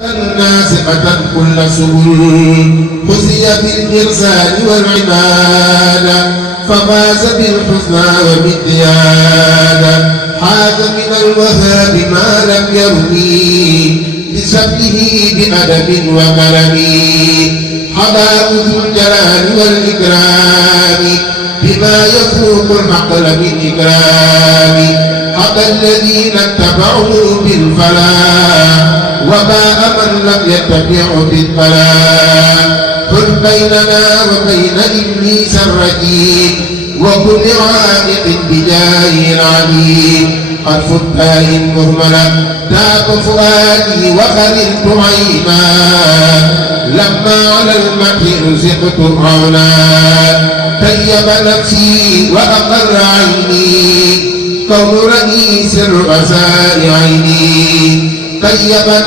ناسقة كل سبل خزي بالإرسال والعبادة ففاز بالحسنى وبالديانة حاز من الوهاب ما لم يروي بسبه بأدب وكرم حضاه ذو الجلال والإكرام بما يفوق العقل بالإكرام حتى الذين اتبعوا بالفلاح وما من لم يتبع بالفلاح خذ بيننا وبين إبليس الرجيم وكل عائق بجاه العليم قد فت مهملا ذاك فؤادي وخللت عينا لما على المكر رزقت عونا طيب نفسي وأقر عيني كون رئيس الرؤساء عيني طيب